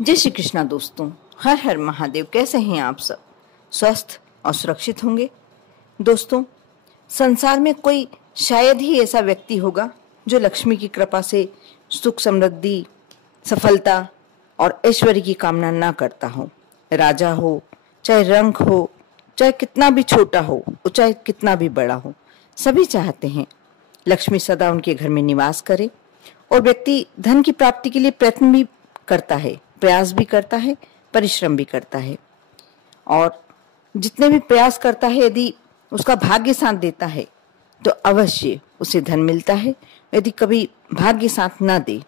जय श्री कृष्णा दोस्तों, हर हर महादेव। कैसे हैं आप सब? स्वस्थ और सुरक्षित होंगे। दोस्तों, संसार में कोई शायद ही ऐसा व्यक्ति होगा जो लक्ष्मी की कृपा से सुख, समृद्धि, सफलता और ऐश्वर्य की कामना ना करता हो। राजा हो, चाहे रंक हो, चाहे कितना भी छोटा हो, चाहे कितना भी बड़ा हो, सभी चाहते हैं लक्ष्मी सदा उनके घर में निवास करे। और व्यक्ति धन की प्राप्ति के लिए प्रयत्न भी करता है, प्रयास भी करता है, परिश्रम भी करता है। और जितने भी प्रयास करता है, यदि उसका भाग्य साथ देता है तो अवश्य उसे धन मिलता है। यदि कभी भाग्य साथ ना दे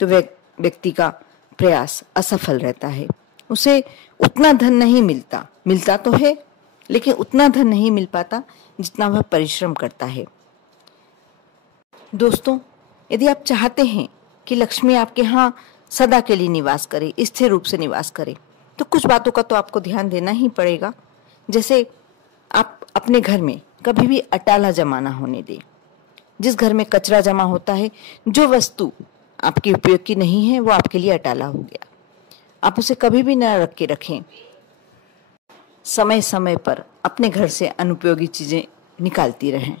तो वह व्यक्ति का प्रयास असफल रहता है। उसे उतना धन नहीं मिलता, मिलता तो है लेकिन उतना धन नहीं मिल पाता जितना वह परिश्रम करता है। दोस्तों, यदि आप चाहते हैं कि लक्ष्मी आपके यहाँ सदा के लिए निवास करे, स्थिर रूप से निवास करे, तो कुछ बातों का तो आपको ध्यान देना ही पड़ेगा। जैसे आप अपने घर में कभी भी अटाला जमा ना होने दें। जिस घर में कचरा जमा होता है, जो वस्तु आपके उपयोग की नहीं है, वो आपके लिए अटाला हो गया। आप उसे कभी भी न रख के रखें। समय समय पर अपने घर से अनुपयोगी चीजें निकालती रहें,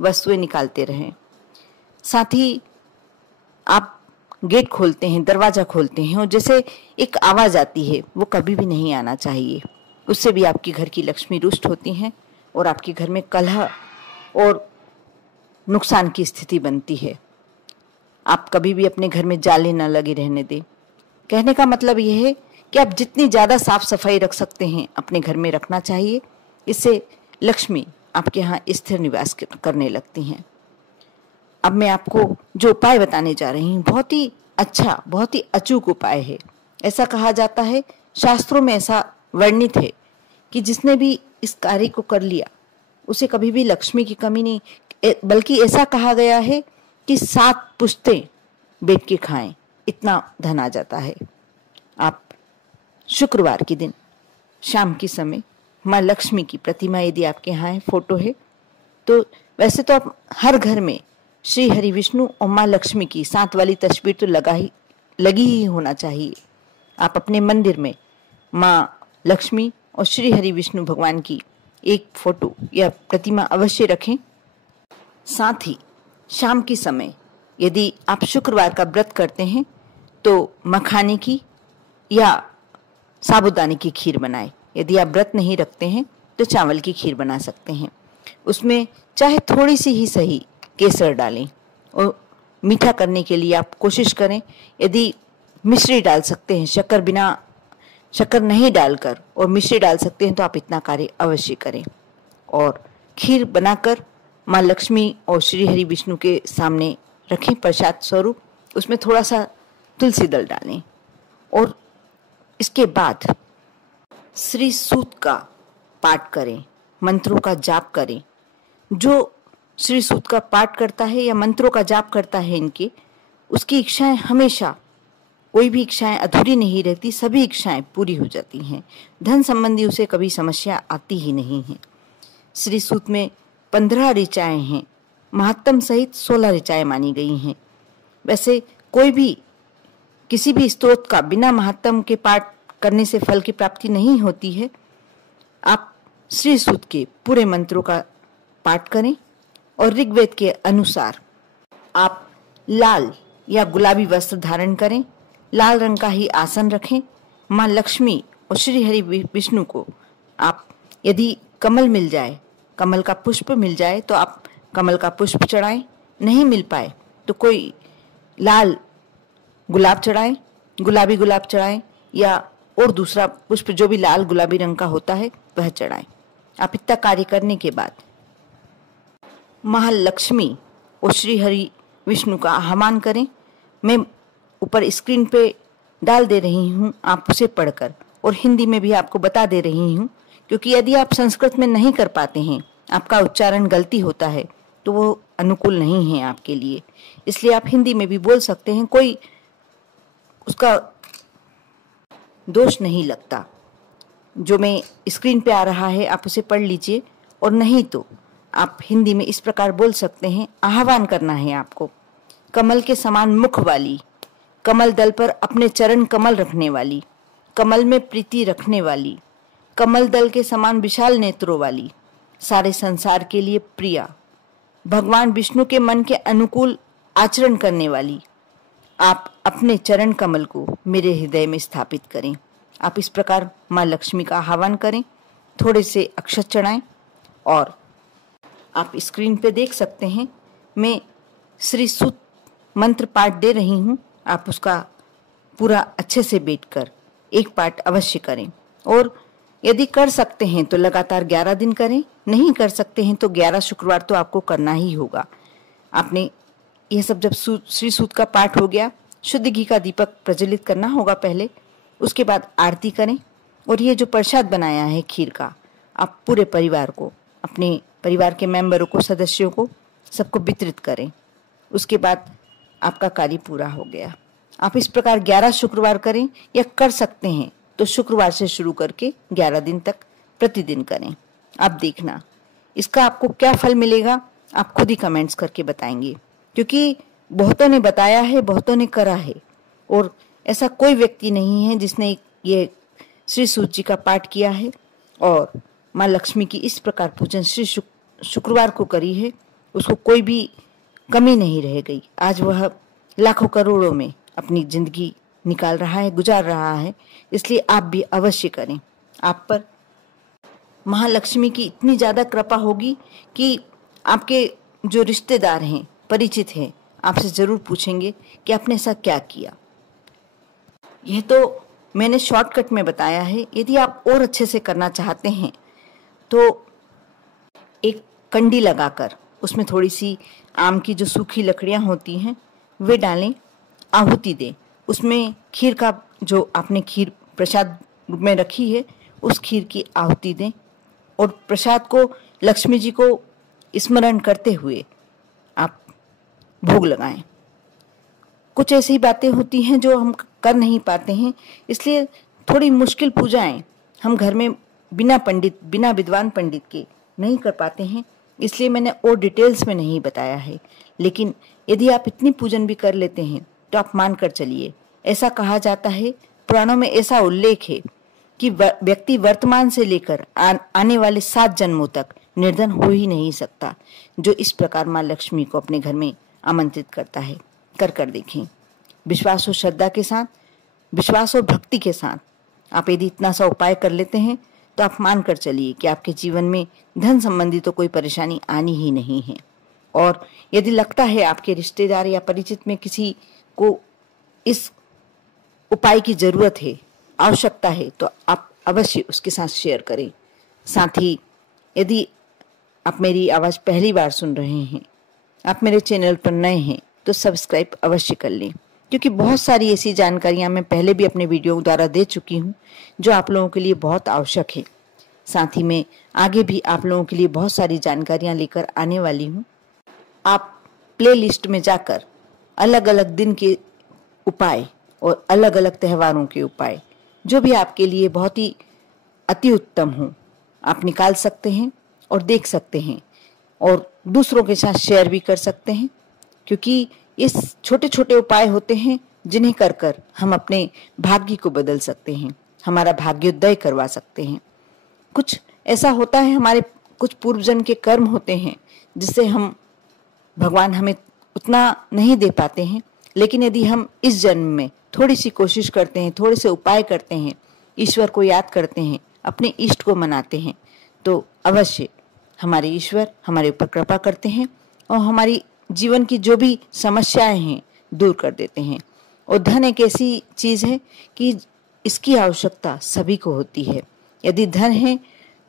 वस्तुएं निकालते रहें। साथ ही आप गेट खोलते हैं, दरवाजा खोलते हैं और जैसे एक आवाज आती है, वो कभी भी नहीं आना चाहिए। उससे भी आपके घर की लक्ष्मी रुष्ट होती हैं और आपके घर में कलह और नुकसान की स्थिति बनती है। आप कभी भी अपने घर में जाले न लगे रहने दें। कहने का मतलब यह है कि आप जितनी ज्यादा साफ सफाई रख सकते हैं अपने घर में रखना चाहिए। इससे लक्ष्मी आपके यहाँ स्थिर निवास करने लगती हैं। अब मैं आपको जो उपाय बताने जा रही हूँ, बहुत ही अच्छा, बहुत ही अचूक उपाय है। ऐसा कहा जाता है, शास्त्रों में ऐसा वर्णित है कि जिसने भी इस कार्य को कर लिया उसे कभी भी लक्ष्मी की कमी नहीं, बल्कि ऐसा कहा गया है कि 7 पुश्तें बैठ के खाएं, इतना धन आ जाता है। आप शुक्रवार के दिन शाम के समय माँ लक्ष्मी की प्रतिमा यदि आपके यहाँ है, फोटो है, तो वैसे तो आप हर घर में श्री हरि विष्णु और माँ लक्ष्मी की 7 वाली तस्वीर तो लगी ही होना चाहिए। आप अपने मंदिर में माँ लक्ष्मी और श्री हरि विष्णु भगवान की एक फोटो या प्रतिमा अवश्य रखें। साथ ही शाम के समय यदि आप शुक्रवार का व्रत करते हैं तो मखाने की या साबूदाने की खीर बनाएं। यदि आप व्रत नहीं रखते हैं तो चावल की खीर बना सकते हैं। उसमें चाहे थोड़ी सी ही सही केसर डालें और मीठा करने के लिए आप कोशिश करें। यदि मिश्री डाल सकते हैं, शक्कर नहीं डालकर और मिश्री डाल सकते हैं, तो आप इतना कार्य अवश्य करें। और खीर बनाकर माँ लक्ष्मी और श्री हरि विष्णु के सामने रखें प्रसाद स्वरूप। उसमें थोड़ा सा तुलसी दल डालें और इसके बाद श्री सूक्त का पाठ करें, मंत्रों का जाप करें। जो श्री सूक्त का पाठ करता है या मंत्रों का जाप करता है, उसकी इच्छाएं हमेशा, कोई भी इच्छाएं अधूरी नहीं रहती, सभी इच्छाएं पूरी हो जाती हैं। धन संबंधी उसे कभी समस्या आती ही नहीं है। श्री सूक्त में 15 ऋचाएं हैं, महात्म सहित 16 ऋचाएं मानी गई हैं। वैसे कोई भी किसी भी स्तोत्र का बिना महात्म के पाठ करने से फल की प्राप्ति नहीं होती है। आप श्री सूक्त के पूरे मंत्रों का पाठ करें और ऋग्वेद के अनुसार आप लाल या गुलाबी वस्त्र धारण करें, लाल रंग का ही आसन रखें। माँ लक्ष्मी और श्री हरि विष्णु को आप यदि कमल मिल जाए, कमल का पुष्प मिल जाए तो आप कमल का पुष्प चढ़ाएं। नहीं मिल पाए तो कोई लाल गुलाब चढ़ाएं, गुलाबी गुलाब चढ़ाएं या और दूसरा पुष्प जो भी लाल गुलाबी रंग का होता है वह चढ़ाएं। आप इतना कार्य करने के बाद महालक्ष्मी और श्री हरि विष्णु का आह्वान करें। मैं ऊपर स्क्रीन पे डाल दे रही हूँ, आप उसे पढ़कर, और हिंदी में भी आपको बता दे रही हूँ, क्योंकि यदि आप संस्कृत में नहीं कर पाते हैं, आपका उच्चारण गलती होता है, तो वो अनुकूल नहीं है आपके लिए। इसलिए आप हिंदी में भी बोल सकते हैं, कोई उसका दोष नहीं लगता। जो मैं स्क्रीन पे आ रहा है आप उसे पढ़ लीजिए, और नहीं तो आप हिंदी में इस प्रकार बोल सकते हैं। आह्वान करना है आपको। कमल के समान मुख वाली, कमल दल पर अपने चरण कमल रखने वाली, कमल में प्रीति रखने वाली, कमल दल के समान विशाल नेत्रों वाली, सारे संसार के लिए प्रिया, भगवान विष्णु के मन के अनुकूल आचरण करने वाली, आप अपने चरण कमल को मेरे हृदय में स्थापित करें। आप इस प्रकार माँ लक्ष्मी का आह्वान करें, थोड़े से अक्षत चढ़ाएं और आप स्क्रीन पे देख सकते हैं मैं श्री सूत मंत्र पाठ दे रही हूँ। आप उसका पूरा अच्छे से बैठकर एक पाठ अवश्य करें और यदि कर सकते हैं तो लगातार 11 दिन करें, नहीं कर सकते हैं तो 11 शुक्रवार तो आपको करना ही होगा। आपने यह सब जब श्री सूत का पाठ हो गया, शुद्ध घी का दीपक प्रज्वलित करना होगा पहले, उसके बाद आरती करें और ये जो प्रसाद बनाया है खीर का, आप पूरे परिवार को, अपने परिवार के मेंबरों को, सदस्यों को, सबको वितरित करें। उसके बाद आपका कार्य पूरा हो गया। आप इस प्रकार 11 शुक्रवार करें या कर सकते हैं तो शुक्रवार से शुरू करके 11 दिन तक प्रतिदिन करें। आप देखना इसका आपको क्या फल मिलेगा, आप खुद ही कमेंट्स करके बताएंगे, क्योंकि बहुतों ने बताया है, बहुतों ने करा है और ऐसा कोई व्यक्ति नहीं है जिसने ये श्री सूत जी का पाठ किया है और माँ लक्ष्मी की इस प्रकार पूजन श्री शुक्रवार को करी है, उसको कोई भी कमी नहीं रह गई। आज वह लाखों करोड़ों में अपनी जिंदगी निकाल रहा है, गुजार रहा है। इसलिए आप भी अवश्य करें। आप पर महालक्ष्मी की इतनी ज्यादा कृपा होगी कि आपके जो रिश्तेदार हैं, परिचित हैं, आपसे जरूर पूछेंगे कि आपने ऐसा क्या किया। यह तो मैंने शॉर्टकट में बताया है। यदि आप और अच्छे से करना चाहते हैं तो एक कंडी लगाकर उसमें थोड़ी सी आम की जो सूखी लकड़ियां होती हैं वे डालें, आहुति दें, उसमें खीर का जो आपने खीर प्रसाद रूप में रखी है उस खीर की आहुति दें और प्रसाद को लक्ष्मी जी को स्मरण करते हुए आप भोग लगाएं। कुछ ऐसी बातें होती हैं जो हम कर नहीं पाते हैं, इसलिए थोड़ी मुश्किल पूजाएं हम घर में बिना विद्वान पंडित के नहीं कर पाते हैं, इसलिए मैंने और डिटेल्स में नहीं बताया है। लेकिन यदि आप इतनी पूजन भी कर लेते हैं तो आप मान कर चलिए, ऐसा कहा जाता है, पुराणों में ऐसा उल्लेख है कि व्यक्ति वर्तमान से लेकर आने वाले 7 जन्मों तक निर्धन हो ही नहीं सकता जो इस प्रकार माँ लक्ष्मी को अपने घर में आमंत्रित करता है। कर देखें, विश्वास और श्रद्धा के साथ, विश्वास और भक्ति के साथ आप यदि इतना सा उपाय कर लेते हैं तो आप मान कर चलिए कि आपके जीवन में धन संबंधी तो कोई परेशानी आनी ही नहीं है। और यदि लगता है आपके रिश्तेदार या परिचित में किसी को इस उपाय की जरूरत है, आवश्यकता है, तो आप अवश्य उसके साथ शेयर करें। साथ ही यदि आप मेरी आवाज़ पहली बार सुन रहे हैं, आप मेरे चैनल पर नए हैं तो सब्सक्राइब अवश्य कर लें, क्योंकि बहुत सारी ऐसी जानकारियां मैं पहले भी अपने वीडियो द्वारा दे चुकी हूं जो आप लोगों के लिए बहुत आवश्यक है। साथ ही मैं आगे भी आप लोगों के लिए बहुत सारी जानकारियां लेकर आने वाली हूं। आप प्लेलिस्ट में जाकर अलग अलग दिन के उपाय और अलग अलग त्योहारों के उपाय जो भी आपके लिए बहुत ही अति उत्तम हो, आप निकाल सकते हैं और देख सकते हैं और दूसरों के साथ शेयर भी कर सकते हैं, क्योंकि इस छोटे छोटे उपाय होते हैं जिन्हें कर कर हम अपने भाग्य को बदल सकते हैं, हमारा भाग्योदय करवा सकते हैं। कुछ ऐसा होता है, हमारे कुछ पूर्व जन्म के कर्म होते हैं जिससे हम भगवान हमें उतना नहीं दे पाते हैं, लेकिन यदि हम इस जन्म में थोड़ी सी कोशिश करते हैं, थोड़े से उपाय करते हैं, ईश्वर को याद करते हैं, अपने इष्ट को मनाते हैं, तो अवश्य हमारे ईश्वर हमारे ऊपर कृपा करते हैं और हमारी जीवन की जो भी समस्याएं हैं दूर कर देते हैं। और धन एक ऐसी चीज है कि इसकी आवश्यकता सभी को होती है। यदि धन है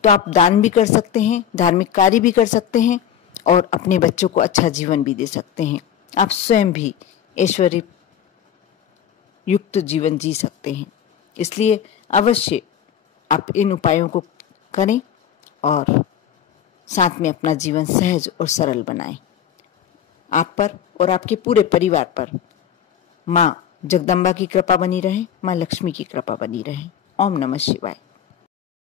तो आप दान भी कर सकते हैं, धार्मिक कार्य भी कर सकते हैं और अपने बच्चों को अच्छा जीवन भी दे सकते हैं। आप स्वयं भी ऐश्वर्य युक्त जीवन जी सकते हैं। इसलिए अवश्य आप इन उपायों को करें और साथ में अपना जीवन सहज और सरल बनाएं। आप पर और आपके पूरे परिवार पर माँ जगदम्बा की कृपा बनी रहे, माँ लक्ष्मी की कृपा बनी रहे। ओम नमः शिवाय।